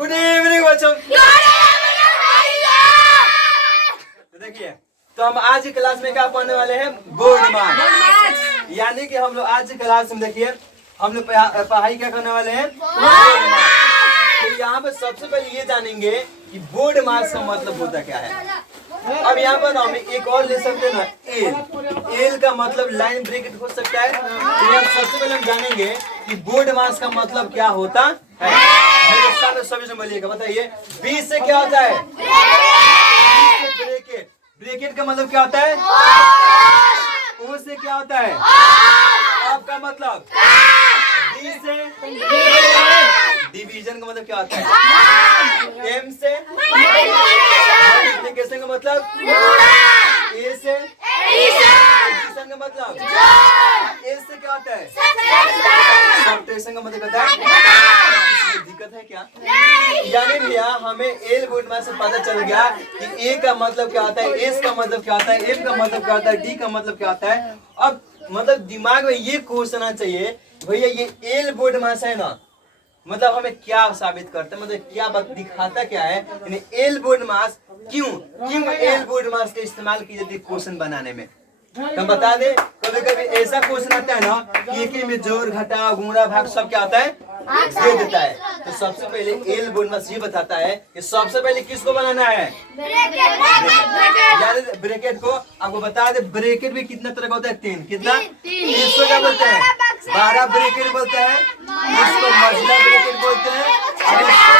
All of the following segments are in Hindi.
गुड इवनिंग बच्चों। तो देखिए, तो हम आज की क्लास में क्या पढ़ने वाले हैं? Board marks. यानी कि हम लोग आज की क्लास में देखिए हम लोग पढ़ाई क्या करने वाले हैं? Board marks. तो यहाँ पे सबसे पहले ये जानेंगे कि बोर्ड मार्क्स का मतलब होता क्या है। अब यहाँ पर हम एक और ले सकते हैं ना, एल। एल का मतलब लाइन ब्रैकेट हो सकता है। तो यहाँ सबसे पहले हम जानेंगे कि बोर्ड मार्क्स का मतलब क्या होता है। मेरे सामने सभी से बोलिएगा, बताइए बी से क्या होता है? ब्रैकेट। ब्रैकेट का मतलब क्या होता है? ओ से क्या होता है? आपका मतलब डी से डिवीजन का मतलब क्या होता है? एम से मल्टीप्लिकेशन का मतलब, ए से एडिशन का मतलब, ए से क्या होता है? सब्ट्रैक्शन का मतलब होता है। दिक्कत है क्या? यानी भैया हमें एल बोर्ड में से पता चल गया कि ए का मतलब क्या होता है, एस का मतलब क्या होता है, एम का मतलब क्या होता है, डी का मतलब क्या होता है। अब मतलब दिमाग में ये क्वेश्चन आना चाहिए, भैया ये एल बोर्ड में से है ना, मतलब हमें क्या साबित करता है, मतलब क्या बात दिखाता क्या है? यानी एल बोर्ड मास क्यों एल बोर्ड मास का इस्तेमाल की जाती है क्वेश्चन बनाने में। तो बता दे, कभी कभी ऐसा क्वेश्चन आता है ना कि एक में जोड़ घटा गुणा भाग सब क्या आता है? दे देता है। तो सबसे पहले एल बोर्ड मास ये बताता है कि सबसे पहले किसको बनाना है? यानी ब्रैकेट को। आपको बता दे ब्रैकेट भी कितना तरह का होता है? 3। कितना? 300 क्या बोलते हैं? 12 ब्रैकेट बोलते हैं, इसको मझला ब्रैकेट बोलते हैं, और इसको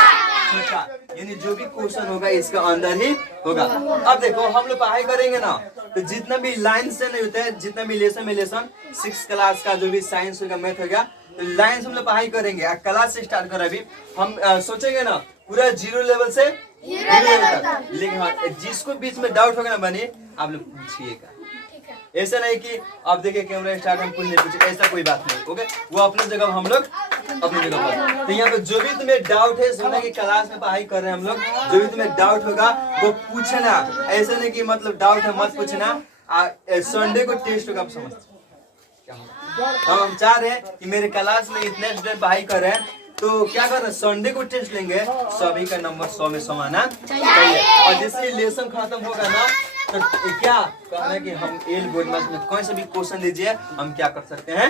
छोटा। यानी जो भी क्वेश्चन होगा इसका अंदर ही होगा। अब देखो हम लोग पढ़ाई करेंगे ना, तो जितना भी लाइन से नहीं होता है, जितना भी लेसन में लेसन 6 क्लास का जो भी साइंस होगा, मैथ होगा, तो लाइन से हम लोग पढ़ाई करेंगे। क्लास से स्टार्ट कर अभी हम सोचेंगे ना पूरा 0 लेवल से हीरो लेवल तक। लेकिन हाँ, जिसको बीच में डाउट होगा ना बनी, आप लोग पूछिएगा। ऐसा नहीं कि आप देखिए कैमरा स्टार्ट हम कुछ नहीं पूछे, ऐसा कोई बात नहीं। ओके, वो अपने जगह हम लोग अपनी जगह पर। तो यहाँ पे जो भी तुम्हें डाउट है, सुनने की क्लास में पढ़ाई कर रहे हैं हम लोग, जो भी तुम्हें डाउट होगा वो पूछना। ऐसा नहीं कि मतलब डाउट है मत पूछना। संडे को टेस्ट होगा, आप समझते हम चाह रहे हैं कि मेरे क्लास में इतने स्टूडेंट पढ़ाई कर रहे हैं, तो क्या कर रहे हैं, संडे को टेस्ट लेंगे, सभी का नंबर 100 में 100 आना चाहिए। और जैसे लेसन खत्म होगा ना, तो क्या कहना है कि हम एल बोर्ड में कोई सा भी क्वेश्चन दीजिए, हम क्या कर सकते हैं?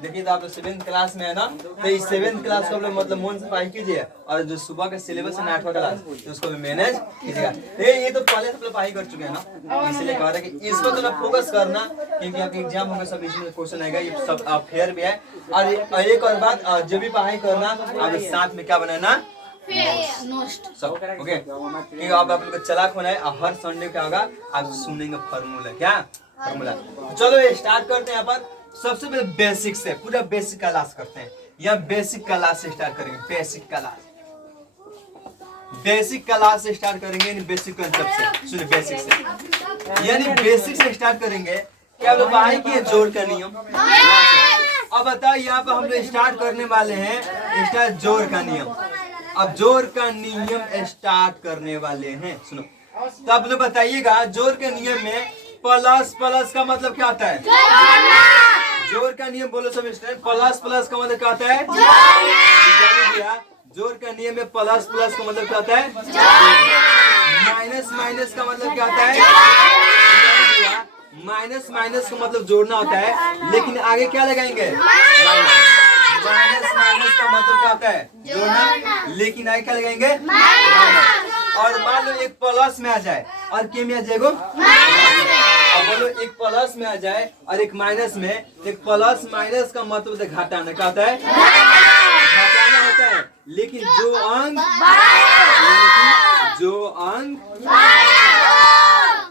देखिए, तो आप तो 7th क्लास में है ना, तो इस 7th क्लास को मतलब मन से पढ़ाई कीजिए, और जो सुबह का सिलेबस है 8वां क्लास, तो उसको भी मैनेज कीजिएगा। ये तो पहले सब लोग पढ़ाई कर चुके हैं ना, इसलिए कह रहे हैं कि इसको तो फोकस करना, क्योंकि आपके एग्जाम होगा, सब इसमें क्वेश्चन आएगा, ये सब फेयर भी है। और एक और बात, जो भी पढ़ाई करना आप साथ में क्या बनाना? सब ओके, क्योंकि आप लोग को चालाक होना है। हर संडे क्या होगा, आप सुनेंगे फार्मूला। क्या फार्मूला? चलो ये स्टार्ट करते हैं। यहाँ पर सबसे पहले बेसिक से, पूरा बेसिक क्लास करते हैं। यहाँ बेसिक क्लास से स्टार्ट करेंगे। बेसिक क्लास से स्टार्ट करेंगे, बेसिक कंसेप्ट से। सुनिए, बेसिक से यानी बेसिक से स्टार्ट करेंगे। क्या लोग पढ़ाई किए जोड़ का नियम? अब बताओ, यहाँ पे हम लोग स्टार्ट करने वाले हैं स्टार्ट जोड़ का नियम। अब जोड़ का नियम स्टार्ट करने वाले हैं, सुनो। तो आप लोग बताइएगा, जोड़ के नियम में प्लस प्लस का मतलब क्या होता है? जोड़ का नियम बोलो सब स्टूडेंट। प्लस प्लस का मतलब क्या होता है? जोड़ का नियम में प्लस प्लस का मतलब क्या होता है? माइनस माइनस का मतलब क्या होता है? माइनस माइनस का मतलब जोड़ना होता है, लेकिन आगे क्या लगाएंगे? माइनस माइनस का मतलब क्या होता है? जोड़ना, लेकिन आगे क्या लगाएंगे? और मान लो एक प्लस में आ जाए और के में आ जाएगा, अब बोलो एक प्लस में आ जाए और एक माइनस में। एक प्लस माइनस का मतलब घटाना क्या होता है? घटाना होता है, लेकिन जो अंक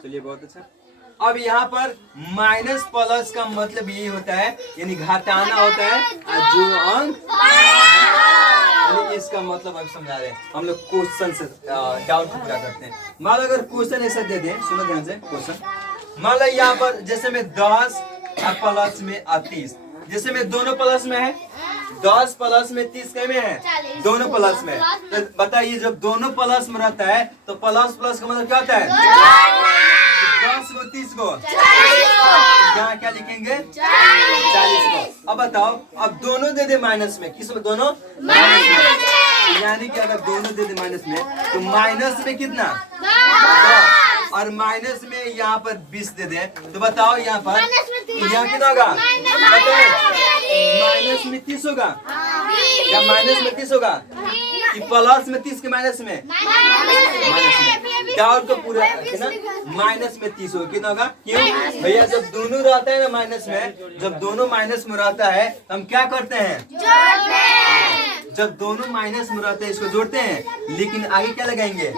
चलिए बहुत अच्छा। अब यहाँ पर माइनस प्लस का मतलब यही होता है, यानी घटाना होता है, और जो अंक इसका मतलब अब समझा रहे हैं हम लोग क्वेश्चन से डाउट पूरा करते हैं। मान लो अगर क्वेश्चन ऐसा दे दें, सुनो ध्यान से क्वेश्चन। मान लो यहाँ पर जैसे में 10 और प्लस में 30, जैसे में दोनों प्लस में है, 10 प्लस में 30 के में है, दोनों प्लस में। तो बताइए, जब दोनों प्लस में रहता है तो प्लस प्लस का मतलब क्या होता है? 10 को 30 को यहाँ क्या लिखेंगे? 40 को। अब बताओ, अब दोनों दे दे माइनस में, किस में? दोनों माइनस में। यानी कि अगर दोनों दे दे माइनस में तो माइनस में कितना 10 और माइनस में यहाँ पर 20 दे दे तो बताओ यहाँ पर यहाँ कितना होगा माइनस में 30 होगा या माइनस में 30 होगा कि प्लस में 30 के माइनस में डाउट को पूरा है ना माइनस में 30 होगा कितना होगा क्यों भैया जब दोनों रहता है ना माइनस में जब दोनों माइनस में रहता है हम क्या करते हैं जब दोनों माइनस में रहते हैं इसको जोड़ते हैं लेकिन आगे क्या लगाएंगे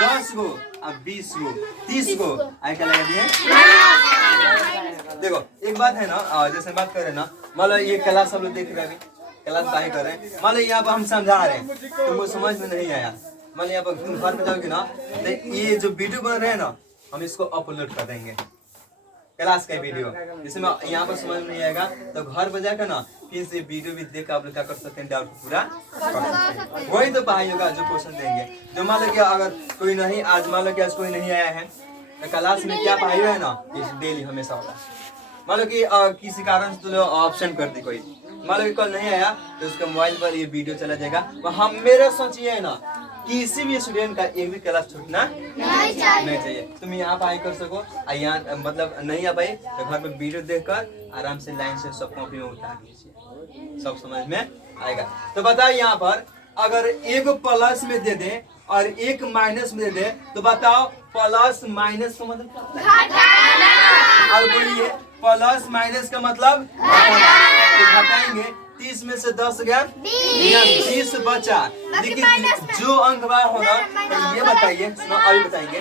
10 को अब 20 को 30 को आगे क्या लगा दिए देखो एक बात है ना जैसे बात करें ना मान लो ये क्लास सब लोग देख रहे हैं क्लास बाई कर रहे हैं मान लो यहाँ पर हम समझा रहे हैं तुमको समझ में नहीं आया मान लो यहाँ पर तुम घर पे जाओगे ना तो ये जो वीडियो बन रहे हैं ना हम इसको अपलोड कर देंगे क्लास का वीडियो जिसमें यहाँ पर समझ में नहीं आएगा तो घर पे जाकर ना फिर से वीडियो भी देख आप लोग क्या कर सकते हैं डाउट को पूरा कर सकते हैं वही तो भाई होगा जो क्वेश्चन देंगे जो मान लो कि अगर कोई नहीं आज मान लो कि आज कोई नहीं आया है तो क्लास में क्या भाई है ना डेली हमेशा होगा मान लो कि किसी कारण से तो ऑप्शन कर दी कोई मान लो कि कल नहीं आया तो उसका मोबाइल पर ये वीडियो चला जाएगा हम मेरा सोचिए ना किसी भी स्टूडेंट का एक भी क्लास छूटना नहीं चाहिए तुम यहाँ पर आई कर सको यहाँ मतलब नहीं आ पाई तो घर पे वीडियो देखकर आराम से लाइन से सब कॉपी में उतार लीजिए सब समझ में आएगा तो बताओ यहाँ पर अगर एक प्लस में दे दे और एक माइनस में दे दे तो बताओ प्लस माइनस का मतलब और बोलिए प्लस माइनस का मतलब घटाएंगे 30 में से 10 गया 20 बचा लेकिन जो अंक बार होना तो ये बताइए अभी बताएंगे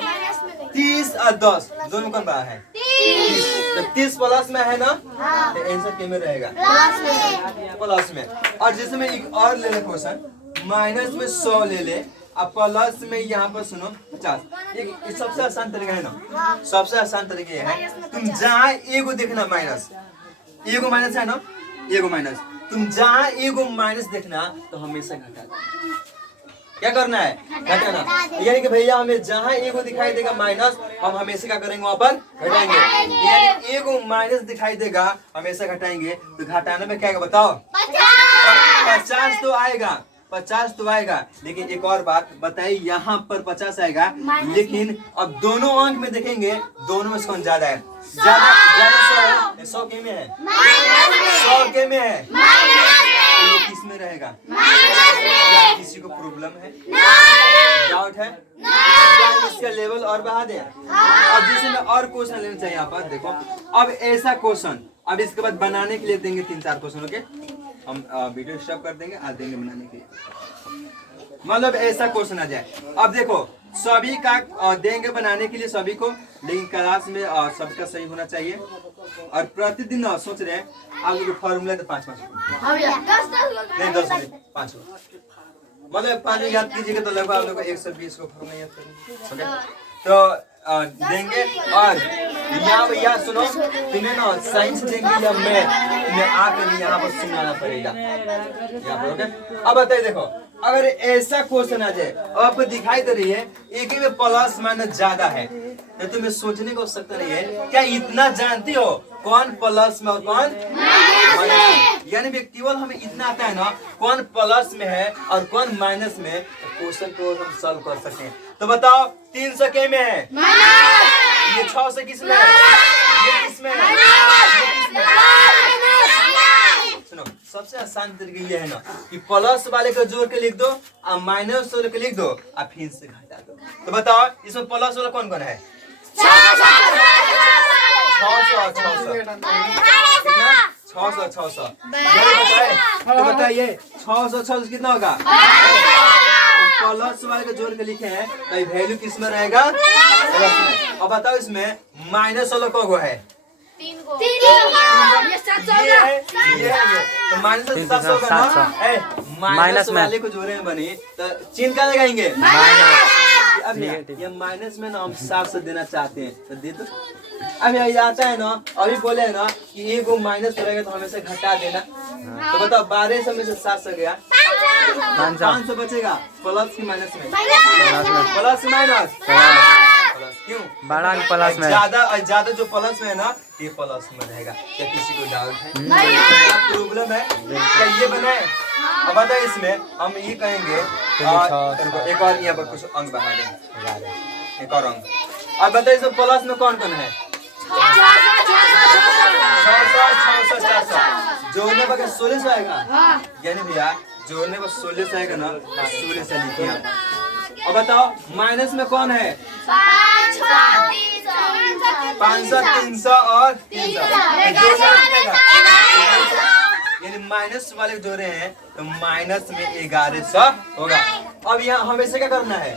30 और 10 दोनों कौन बार है 30 तो 30 प्लस में है ना तो आंसर क्या में रहेगा प्लस में और जिसमें एक और ले ले क्वेश्चन माइनस में 100 ले ले अब प्लस में यहाँ पर सुनो 50 ये सबसे आसान तरीका है ना सबसे आसान तरीका है तुम जहाँ एगो देखना माइनस एगो माइनस है ना एगो माइनस तुम जहाँ एगो माइनस देखना तो हमेशा घटा क्या करना है घटाना यानी कि भैया हमें जहाँ एगो दिखाई देगा माइनस हम हमेशा क्या करेंगे वहाँ पर घटाएंगे यानी एगो माइनस दिखाई देगा हमेशा घटाएंगे तो घटाने में क्या बताओ 50 तो आएगा 50 तो आएगा लेकिन एक और बात बताइए यहाँ पर 50 आएगा लेकिन अब दोनों अंक में देखेंगे दोनों में कौन ज्यादा है ज्यादा 100 के में है 100 के में है ये किस में रहेगा किसी को प्रॉब्लम है डाउट है क्या इसका लेवल और बढ़ा दे अब जैसे मैं और क्वेश्चन लेना चाहिए यहाँ पर देखो अब ऐसा क्वेश्चन अब इसके बाद बनाने के लिए देंगे 3-4 क्वेश्चन ओके हम वीडियो स्टॉप कर देंगे आज देंगे बनाने के लिए मतलब ऐसा क्वेश्चन आ जाए अब देखो सभी का देंगे बनाने के लिए सभी को लेकिन क्लास में सबका सही होना चाहिए और प्रतिदिन सोच रहे हैं आप लोग फॉर्मूला तो 5 नहीं 10 मिनट 5 मतलब 5 याद कीजिएगा तो लगभग आप लोग 120 को फॉर्मूला याद करेंगे तो देंगे और यहाँ भैया सुनो तुम्हें ना साइंस देंगे या मैथ तुम्हें आकर यहाँ पर सुनाना पड़ेगा यहाँ पर ओके अब बताइए देखो अगर ऐसा क्वेश्चन आ जाए और आपको दिखाई दे रही है एक ही में प्लस माइनस ज्यादा है तो तुम्हें सोचने को आवश्यकता नहीं है क्या इतना जानती हो कौन प्लस में और कौन माइनस यानी केवल हमें इतना आता है ना कौन प्लस में है और कौन माइनस में क्वेश्चन को हम सॉल्व कर सकते हैं तो बताओ 300 के में है ये 600 किस में है ये किस में है सुनो सबसे आसान तरीका ये है ना कि प्लस वाले को जोड़ के लिख दो और माइनस वाले को लिख दो और फिर से घटा दो तो बताओ इसमें प्लस वाला कौन कौन है 600 तो बताइए 600 कितना होगा प्लस वाले को जोड़ के लिखे हैं तो वैल्यू किस में रहेगा प्लस में अब बताओ इसमें माइनस वाला को है 3 को ये तो माइनस 700 का ना माइनस वाले को जोड़े में बनी तो चिन्ह क्या लगाएंगे अब ये माइनस में ना हम 700 देना चाहते हैं तो दे दो अब ये आता है ना अभी बोले है ना कि एगो माइनस रहेगा तो हमेशा घटा देना तो बताओ 1200 में से 700 गया 500 बचेगा प्लस की माइनस में प्लस माइनस क्यों बड़ा प्लस में ज्यादा जो प्लस में है ना ये प्लस में रहेगा क्या किसी को डाउट है प्रॉब्लम है क्या ये बनाए अब बताइए इसमें हम ये कहेंगे एक और यहाँ पर कुछ अंक बढ़ा दें, एक और अंक। अब बताइए इसमें प्लस में कौन कौन है? 600, 400 जोड़ने पर 1600 आएगा, यानी भैया जोड़ने पर 1600 आएगा ना, 16 से लिखिए। अब बताओ माइनस में कौन है? 500, 300 और 300, यानी माइनस वाले जोड़े हैं तो माइनस में 1100 होगा। अब यहाँ हमें से क्या करना है?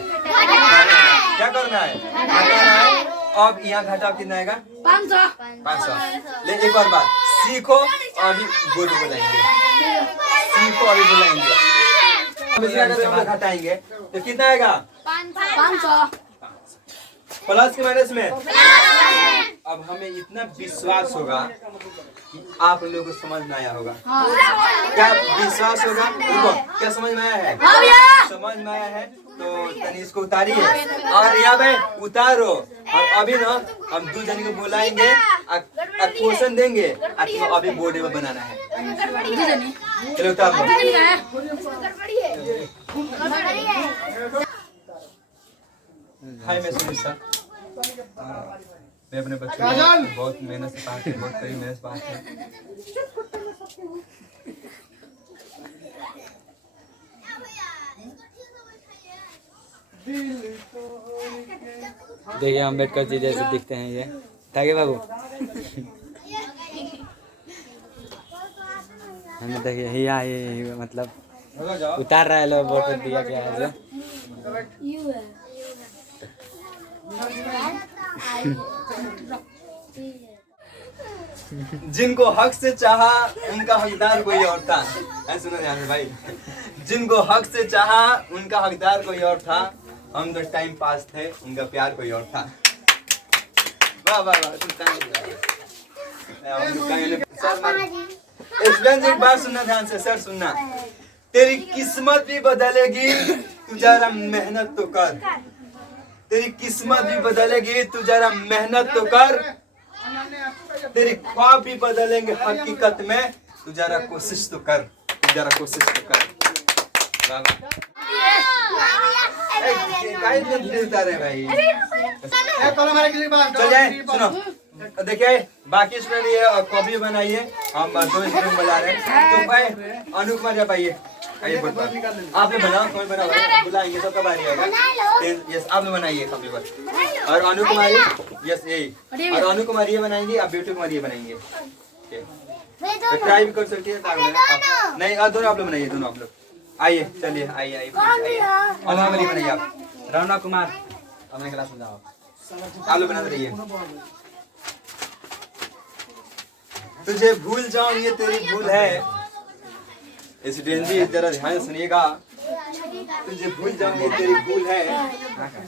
क्या करना है? घटाना है। अब यहाँ घटाओ कितना आएगा? 500। ले एक और बात सीखो, अभी बुलाएंगे, सीखो अभी बुलाएंगे। हम इसका अगर घटाएंगे तो कितना आएगा? 500। प्लस के माइनस में। अब हमें इतना विश्वास होगा कि आप लोगों को समझ में आया होगा। क्या विश्वास होगा? देखो क्या समझ में आया है? समझ में आया है तो तनी इसको उतारिए और यहाँ पे उतारो। और अभी ना हम 2 जन को बुलाएंगे, क्वेश्चन देंगे, आपको अभी बोर्ड में बनाना है। चलो उतार लो। हाय मैं सुनीता, मैं अपने बच्चों को बहुत मेहनत से पढ़ाती हूँ, बहुत कड़ी मेहनत से पढ़ाती हूँ। देखिए अम्बेडकर जी जैसे दिखते हैं ये, ताकि बाबू हमें देखिए ये मतलब उतार रहा है, लोग वोट दिया गया है जो जिनको हक से चाहा उनका हकदार कोई और था। सुनो ध्यान से भाई, जिनको हक से चाहा उनका हकदार कोई और था, हम तो टाइम पास थे, उनका प्यार कोई और था। वाह वाह वाह। स्टूडेंट एक बात सुनना ध्यान से, सर सुनना। तेरी किस्मत भी बदलेगी, तू जरा मेहनत तो कर। तेरी किस्मत भी बदलेगी, तू जरा मेहनत तो कर। तेरी ख्वाब भी बदलेंगे हकीकत में, तू जरा कोशिश तो कर, तू जरा कोशिश तो कर। भाई चलिए सुनो, देखिए बाकी स्टूडेंट ये कॉपी बनाइए, हम 2 स्टूडेंट बना रहे हैं। तो भाई अनुकुमार जब आइए, आइए आपने बनाओ, कौन बना बुलाएंगे, सबका बारी आएगा। यस आपने बनाइए कॉपी पर, और अनुकुमारी यस यही, और अनुकुमारी बनाएंगे, आप ब्यूटी कुमारी बनाएंगे। तो ट्राई भी कर सकती है, नहीं दोनों आप लोग बनाइए, दोनों आप लोग आइए। चलिए आइए आइए अनुकुमारी बनाइए आप। रौनक कुमार अपने क्लास में जाओ, आप लोग बनाते रहिए। तुझे भूल जाऊं ये तेरी भूल है, स्टूडेंट जी जरा ध्यान सुनिएगा। तुझे भूल जाऊं ये तेरी भूल है,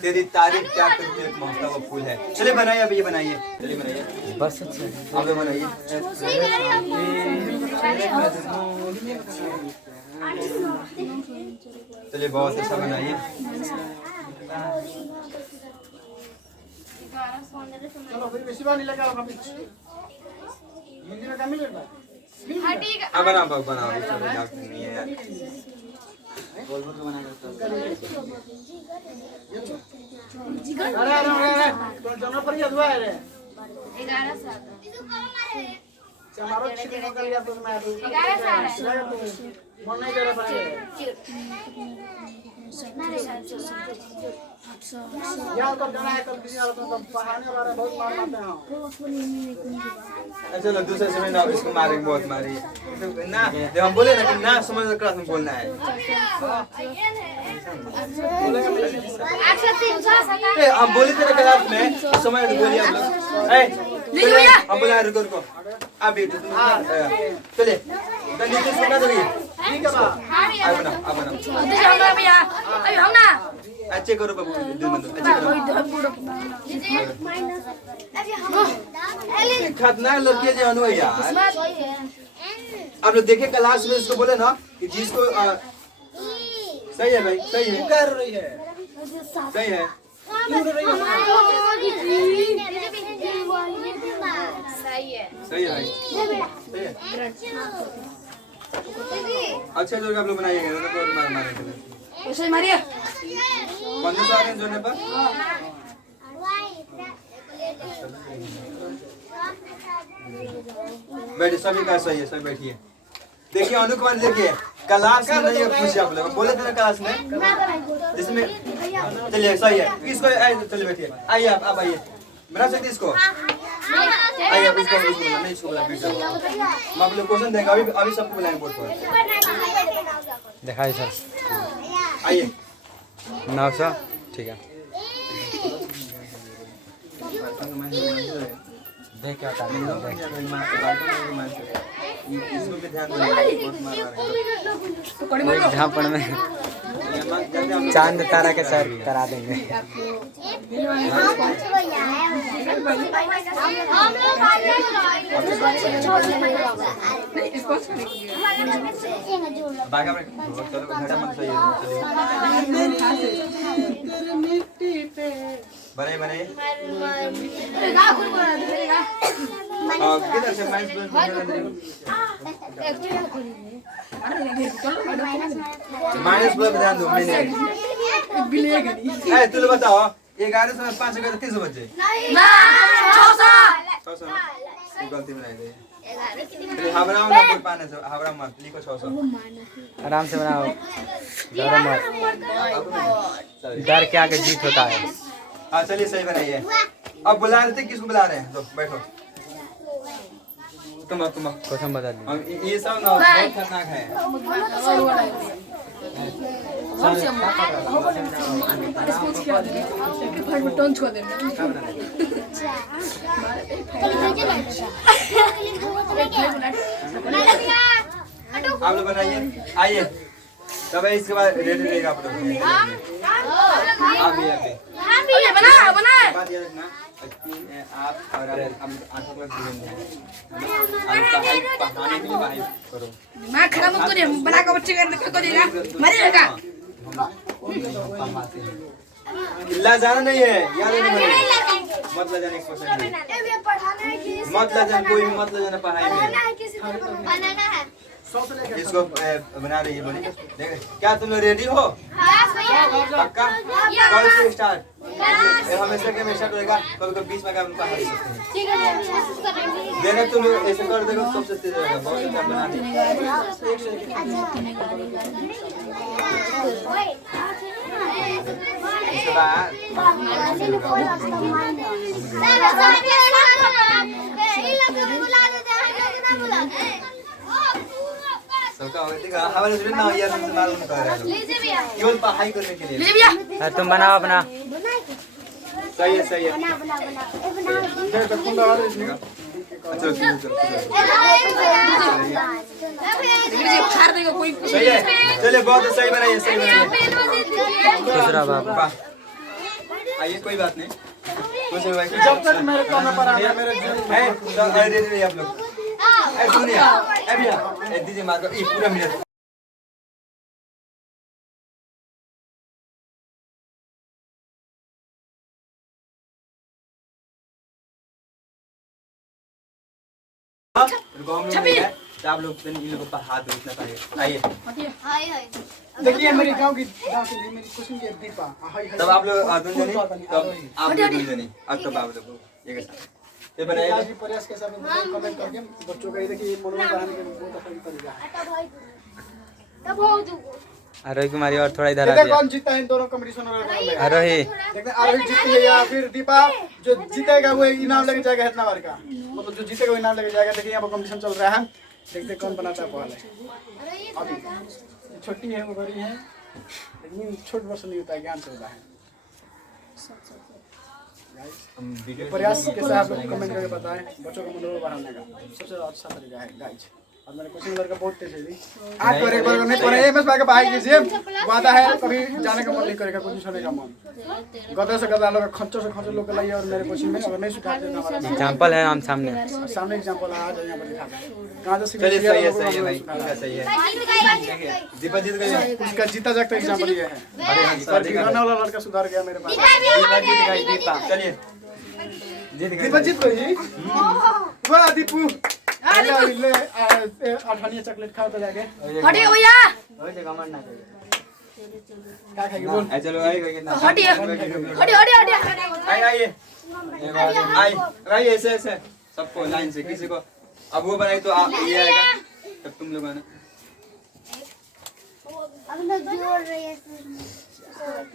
तेरी तारीफ क्या करती है महका वो फूल है। चलिए बनाइए, अब ये बनाइए, चलिए बनाइए बस, आप लोग बनाइए। चलिए बहुत अच्छा बनाइए। अब बनाओ बनाओ, नहीं है बोल बोल के बना करता हूं। अरे दोनों पर ये हुआ है रे 11 साल हमारा ठीक निकल गया तो मैं 11 साल मन नहीं कर रहा है यार, तो जाना है कल किसी वाला तो पढ़ाने वाला बहुत मार मारते हैं। चलो दूसरे समय ना इसको मारेंगे, बहुत मारिए ना, जब हम बोले ना कि ना समझ क्लास में बोलना है। हम बोले थे ना क्लास में समझ बोलिए आप लोग। हम बोला रुको आप चलिए नीचे सुना दो ये ठीक है बा अब बना भैया अभी हम ना अच्छे करो बाबू, अच्छे करो। खतरनाक लड़की है अनु यार। आप लोग देखे क्लास में इसको बोले ना कि जिसको सही है भाई, सही है कर रही है, सही है सही है भाई, सही है। अच्छे जोड़ के आप लोग बनाइएगा तो बहुत मारने के लिए ऐसे मारिए 15 साल के जोड़ने पर बैठिए सभी का सही है सभी बैठिए देखिए अनु कुमार देखिए क्लास में नहीं पूछे आप लोग बोले थे ना क्लास में जिसमें चलिए सही है इसको चलिए बैठिए आइए आप आइए बना सकते इसको आइए आप इसको नहीं इसको बोला बैठो हम आप लोग क्वेश्चन देंगे अभी सबको बुलाएंगे बोर्ड पर दिखाइए सर आइए 900 ठीक है देख क्या करना इसको भी ध्यान देना झापड़ में चांद तारा के सर करा देंगे बागा में चलो घड़ा मत सही बने बने किधर से माइनस प्लस ध्यान दो मैंने तू बताओ 11 से 5 अगर 3 बजे गलती बनाई गई हावड़ा में पाने से हावड़ा मत लिखो 600 आराम से बनाओ डरो मत डर के आगे जीत होता है हाँ चलिए सही बनाइए अब बुला रहे थे किसको बुला रहे हैं तो बैठो तुम क्वेश्चन बता दी ये सब ना बहुत खतरनाक है आप लोग बनाइए आइए तब इसके बाद रेडी रहेगा आप लोग बात याद रखना आप और आंखों पर ध्यान दें पढ़ाने के लिए पढ़ाई करो मैं खराब मत करिए बना के बच्चे कर देगा मरेगा इल्ला जाना नहीं है याद नहीं मत ले जाने क्वेश्चन मत ले जाने कोई भी मत ले जाना पढ़ाई में इसको बना रही है बोली क्या तुम लोग रेडी हो पक्का कल से स्टार्ट हमेशा के हमेशा रहेगा कभी कभी बीच में का पढ़ा सकते हैं देना तुम ऐसे कर देगा सबसे तेज रहेगा बहुत अच्छा बना इसके बाद हमारे ना यार हमसे मालूम कर रहे हैं केवल पढ़ाई करने के लिए तुम बनाओ अपना सही है सही है सही है चलिए बहुत सही बनाइए सही बनाइए दूसरा बाबा आइए कोई बात नहीं जब तक मेरे काम पर आना मेरे है तो रेडी आप लोग दुनिया दीजिए मार ये पूरा मिनट आप लोग इन लोगों पर हाथ दो इतना आइए देखिए मेरे गांव की मेरी कुछ नहीं दीपा तब आप लोग दुनिया तब आप लोग दुनिया अब तब आप लोग ये कैसा ये बनाइए आज भी प्रयास के साथ कमेंट करके बच्चों का ये देखिए मनोरंजन कराने के बहुत अच्छा तरीका है आरोही कुमारी और थोड़ा इधर आ देखते गया कौन जीतता है इन दोनों कंपटीशन में आरोही देखते आरोही जीती है या फिर दीपा जो जीतेगा वो इनाम लेके जाएगा इतना बार का मतलब जो जीतेगा वो इनाम लेके जाएगा देखिए यहाँ पर कंपटीशन चल रहा है देखते कौन बनाता है पहले अभी छोटी है वो बड़ी है लेकिन छोट वर्ष नहीं होता है ज्ञान चलता है प्रयास के साथ आप लोग कमेंट करके बताएं बच्चों का मनोबल बढ़ाने का सबसे अच्छा तरीका है गाइज और मेरे कोचिंग लड़का बहुत तेज है आज पर एक बार नहीं पढ़े एमएस भाई का भाई कीजिए वादा है कभी जाने का मन नहीं करेगा कोचिंग छोड़ने का मन गदर से गदर लोग खंचो से खंचो लोग लाइए और मेरे कोचिंग में अगर नहीं सुधारते तो हमारा एग्जांपल है हम सामने एग्जांपल आ जाए यहाँ पर दिखाते हैं कहाँ से चलिए सही है भाई पूरा सही है दीपा जीत गई उसका जीता जागता एग्जांपल ये है अरे हाँ सर गिराने वाला लड़का सुधार गया मेरे पास दीपा जीत गई दीपा चलिए जीत गई दीपा जीत गई वाह दीपू ले 8 चॉकलेट खाओ तो जाके हटिए भैया ओए कमेंट ना करिए क्या खाएगी बोल चलो आइए कितना हटिए आइए आइए ऐसे ऐसे सबको लाइन से किसी को अब वो बनाई तो आप ये आएगा तब तुम लोग आना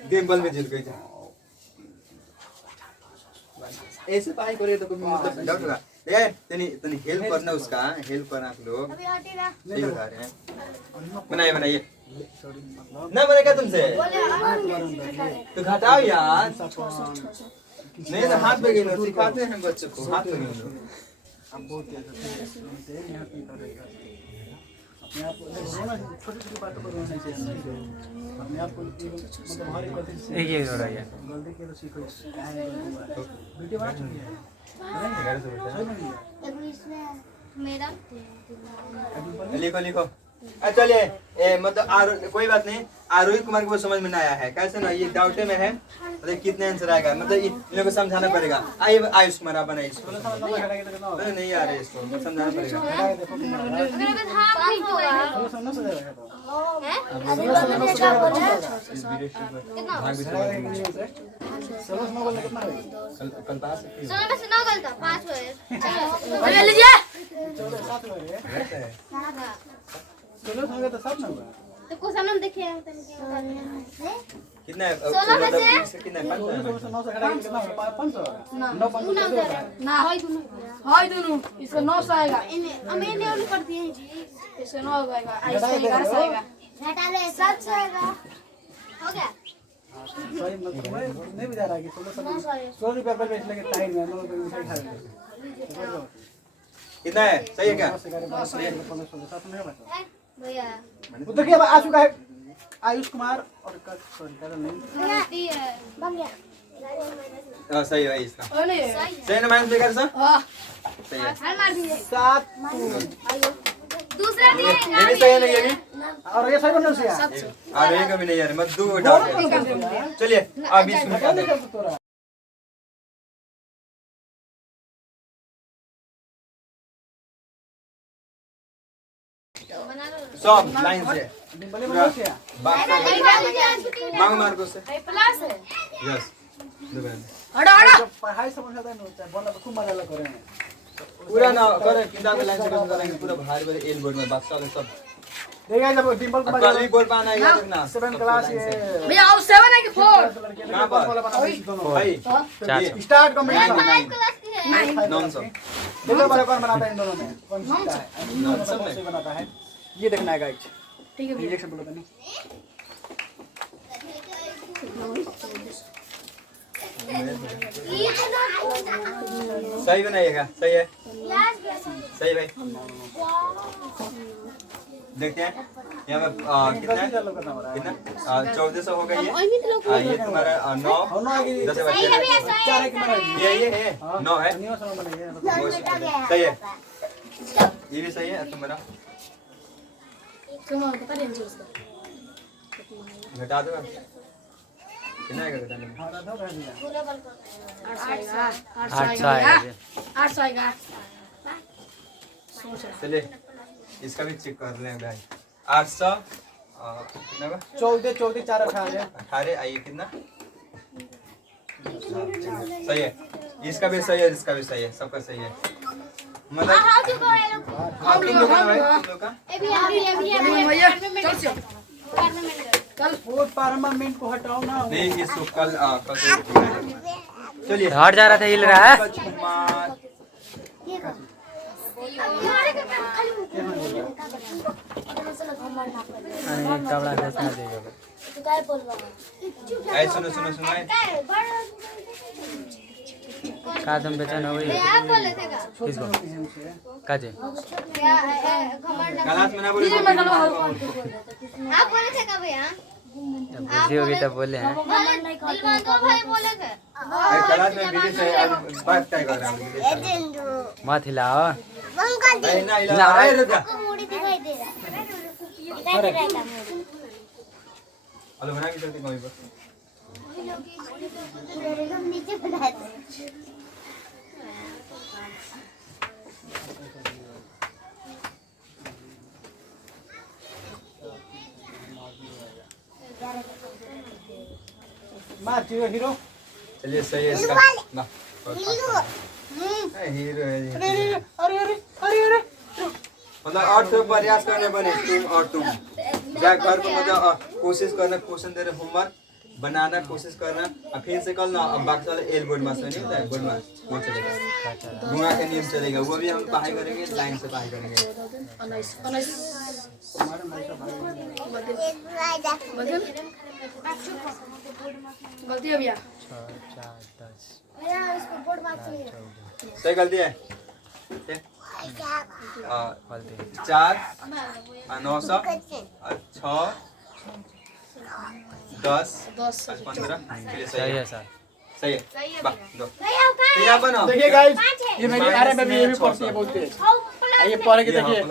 डिम्पल में जीत गई थी ऐसे पाई करे तो कोई मतलब डाउट होगा यार तनी तनी हेल्प करना उसका हेल्प करना आप लोग सही बता रहे हैं बनाइए ना बनेगा तुमसे तो घटाओ यार नहीं तो हाथ में गिनो सिखाते हैं बच्चों को हाथ में गिनो अब बहुत तेज यहाँ की करेगा अपने आप को छोटी छोटी बातों पर रोना चाहिए अपने आप को मतलब हर एक गलती से एक ही हो रहा है गलती की तो सीखो वीडियो बना चुकी है मेरा लिखो लिखो चलिए मतलब कोई बात नहीं आरोही कुमार को समझ में नहीं आया है कैसे ना ये डाउटे में है मतलब कितने आंसर आएगा मतलब इन लोगों को समझाना पड़ेगा आइए आयुष कुमार आप बनाइए इसको नहीं आ रहे इसको समझाना पड़ेगा कल पास तो सब ना हुआ तो कुछ हम देखे कितना है कितना है 900 घटा के कितना होगा 500 ना हाय दोनों इसका 900 आएगा हमें नहीं कर दिए हैं जी इसका 9 आएगा इसका 1100 आएगा घटा ले 700 आएगा हो गया सही मतलब नहीं बता रहा कि 16 रुपए पर बेच लेके टाइम में हम लोग उसे खा लेंगे कितना है सही है क्या भैया उधर क्या आ चुका है आयुष कुमार और सॉरी क्या नहीं बन गया सही है इसका नहीं सही है ना माइनस बेकार सा हां सही है हर मार दीजिए 7 दूसरा दिए ये भी सही है ना ये भी और ये सही बनल से यार और एक भी नहीं यार मत दो डाल चलिए अब इसमें क्या दे सब लाइन से डिम्पल बनल से बात मांग मार को से प्लस है यस हटा हटा पढ़ाई समझ आता नहीं बोलना तो खूब मजा लग रहे हैं पूरा ना करे किताब लाइन से करेंगे पूरा भारी भारी एल बोर्ड में बात सारे सब देखा जब डिम्पल को कल भी बोल पाना है याद रखना 7 क्लास ये भैया और 7 है कि 4 कहां पर भाई स्टार्ट कॉम्बिनेशन 5 क्लास की है नॉन सब देखो बड़ा कौन बनाता है इन दोनों में कौन सीखता है नॉन सब से बनाता है ये देखना है गाइस ठीक है भैया रिएक्शन बोलो नहीं सही बनाइएगा सही है सही भाई देखते हैं यहाँ पे कितना है कितना 1400 हो गई है ये तुम्हारा 9 10 चार एक में ये है 9 है सही है ये भी सही है तुम्हारा घटा दो कितना है घटाने 800 आएगा चलिए इसका भी चेक कर लें भाई 800 कितना का 14 4 18 18 आइए कितना सही है इसका भी सही है इसका भी सही है सबका सही है मतलब आप लोग का भैया चल कल वो परमानेंट को हटाओ ना नहीं इसको कल चलिए हट जा रहा था हिल रहा है कुमार कपड़ा फंसा देगा ऐ सुनो सुनो सुनो का तुम बेचन हो गई आप बोले थे का किसको काजे क्या घमंड गलत में ना बोलिए आप बोले थे का भैया बुद्धि होगी तब बोले हैं दिलमान दो भाई बोले थे गलत में वीडियो से बात क्या कर रहा हूं मत हिलाओ नहीं ना हिला अरे रुक जा मुड़ी दिखाई दे रहा है हेलो बना के चलते कोई पर नीचे बनाते मार चिरो हीरो चलिए सही है इसका ना हीरो है ये। अरे अरे अरे अरे मतलब और तो प्रयास करने बने तुम और तुम जा घर को मतलब कोशिश करना क्वेश्चन दे रहे होमवर्क बनाना कोशिश करना और फिर से कल ना अब बाकी वाला एल बोर्ड मास नहीं होता है बोर्ड मास वो चलेगा गुणा का नियम चलेगा वो भी हम पढ़ाई करेंगे लाइन से पढ़ाई करेंगे गलती है भैया 10 सही गलती है 4 9 सौ 6 10 15 सही है सर सही है बा दो तो यहाँ बनाओ देखिए गाइस ये मेरी अरे मैं ये भी पढ़ती है बोलते हैं ये पढ़ के देखिए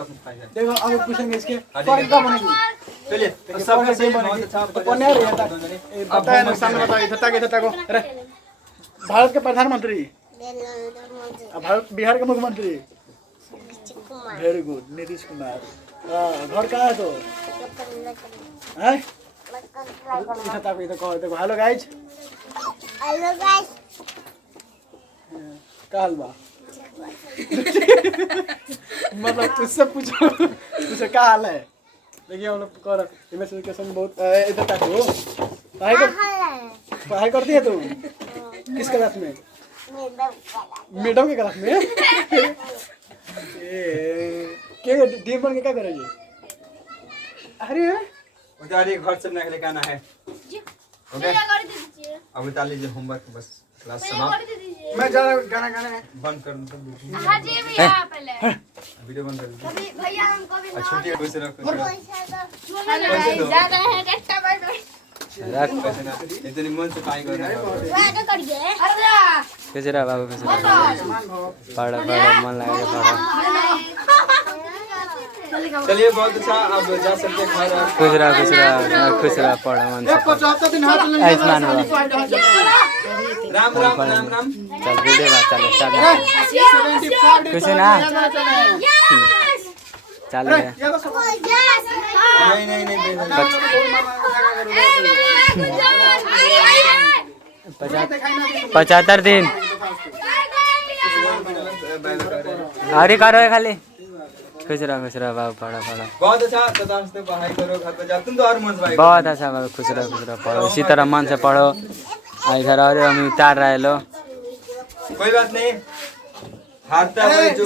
देखो अब पूछेंगे इसके पढ़ कब बनेगी चलिए देखिए सबका पढ़ सही के बहुत अच्छा तो कौन है रे बताया ना सामने बताओ इधर तक को अरे भारत के प्रधानमंत्री भारत बिहार के मुख्यमंत्री वेरी गुड नीतीश कुमार घर कहाँ है तो हैं इधर देखो हेलो गाइस का हलवा मतलब तुझसे पूछो तुझसे क्या हाल है देखिए हम लोग कर इमेजिनेशन बहुत इधर तक हो पढ़ाई करती है तू किस क्लास में मैडम के क्लास में क्या डीएम बन के क्या करेंगे अरे उतारिए घर से निकले गाना है ओके अब उतार लीजिए होमवर्क बस क्लास समाप्त मैं जा रहा हूँ गाना गाना है बंद कर दो हाँ जी भैया पहले वीडियो बंद कर दीजिए भैया हमको भी छुट्टी है वैसे रखो ज्यादा है टट्टा बैठ रख वैसे ना इतनी मन से पाई करना है आगे करिए कैसे रहा बाबू कैसे रहा पढ़ो मन लगा चलिए बहुत अच्छा अब जा सकते हैं घर खुश रहा पढ़ो मन से 75 दिन हाथ में आयुष्मान राम राम राम राम चल वीडियो बात चलो चल खुश ना चल नहीं नहीं नहीं 75 दिन अरे करो है खाली खुश रहो बाबू पढ़ो बहुत अच्छा सदांश से पढ़ाई करो घर पे जा तुम तो और मन से बहुत अच्छा बाबू खुश रहो पढ़ो इसी तरह मन से पढ़ो इधर और हम उतार रहे लो कोई बात नहीं हारता है जो